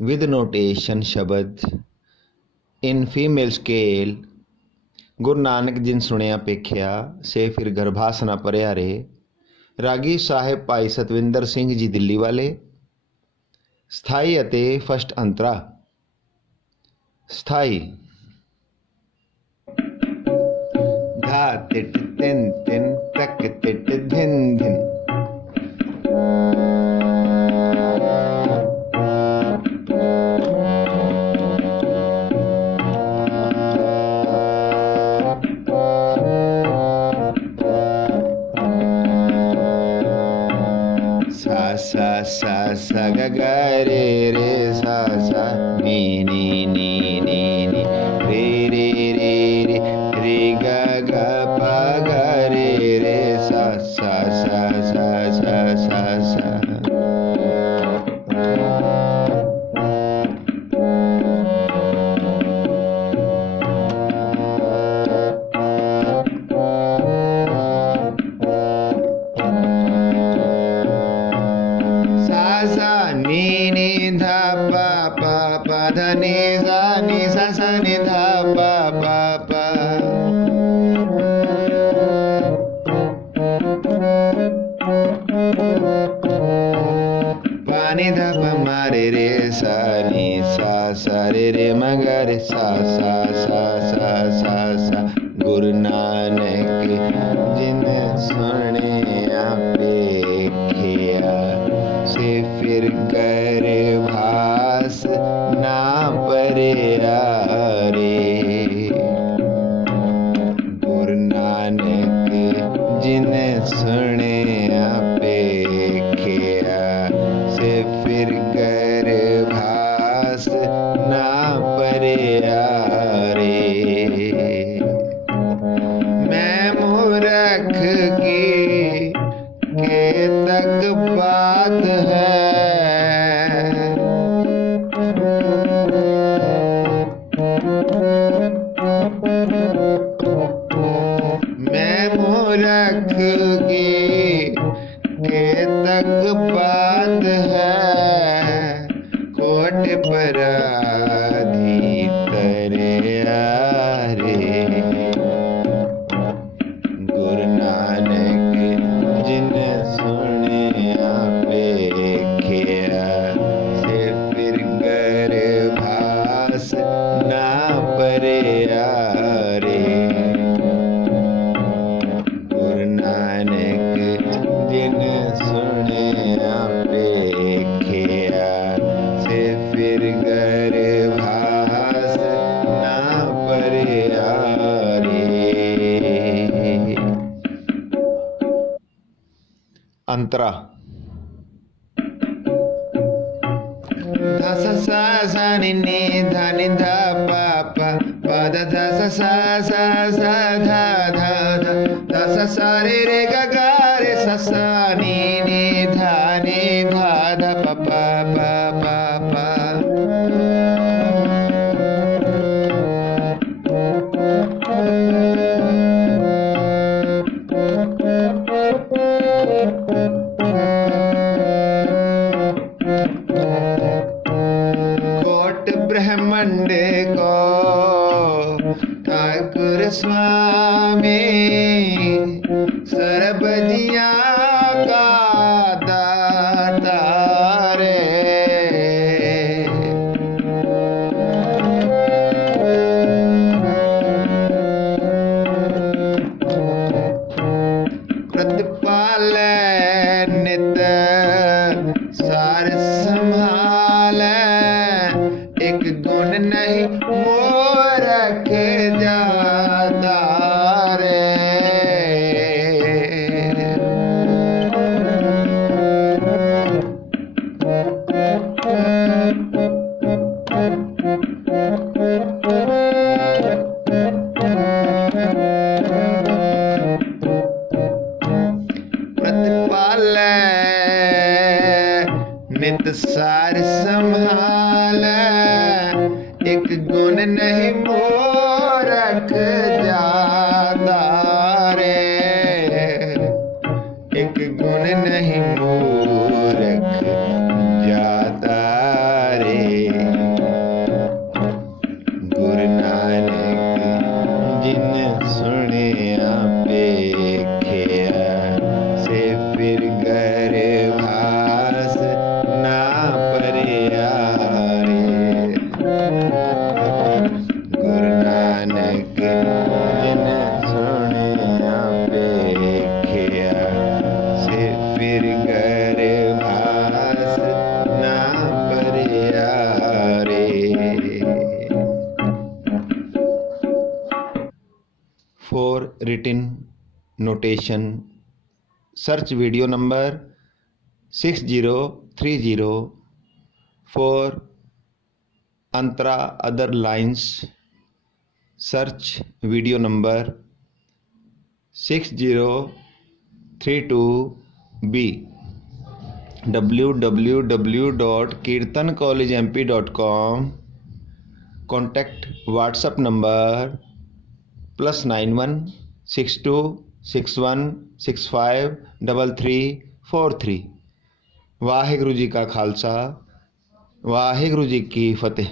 with notation शब्द in female scale। Guru Nanak जिन सुनिया पेखिया से फिर गर्भास ना परिया रे। रागी साहिब भाई सतविंदर सिंह जी दिल्ली वाले। स्थाई अते फस्ट अंतरा। स्थाई धा तिट तिन तिन तक तिट धिन धिन। सा सा सा ग ग रे रे सा सा नी नी नी नी नी रे रे रे रे रे ग ग प ग रे रे सा सा सा सा सा सा सा। नी नी धा पा पा पा धा नी सा सा नी धा पा पा पा। पानी धा पा मारे रे सा नी सा रे रे मगा रे सा सा सा सा सा सा। गुरु नानक जिन सुनिया पेखिया से फिर कर भास ना परिया रे। गुरु नानक जिन सुनिया पेखिया से फिर कर भास ना परिया रे। मैं मूर्ख की के तक बात है, मैं मूर्ख की के तक बात है। कोट पराधी तरे रे। गुरु नानक जिन सुनिया पेखिया से फिर कर भास ना परिया रे। गुरु नानक जिन सुनिया पेखिया से फिर कर भास ना परिया रे। अंतरा धा सा सा नी नी धा नी धा पा पा पा धा धा सा सा सा धा धा धा धा सा रे रे ग ग रे सा सा नी नी धा धा पा पा पा पा पा। ब्रह्मांड को ठाकुर स्वामी सर्ब जिया का दाता रे। प्रतिपाल नित सार संभाल एक गुण नहीं मोरख जाता रे। प्रतिपाल नित सार संभाल एक गुण नहीं मोरख जाता रे। एक गुण नहीं मूर्ख जाता रे। written notation. Search video number 6030 for Antra other lines. Search video number 6032B. www.kirtancollegemp.com. Contact WhatsApp number +91 62 61 65 3343। Waheguru ji का खालसा, वाहिगुरु जी की फतेह।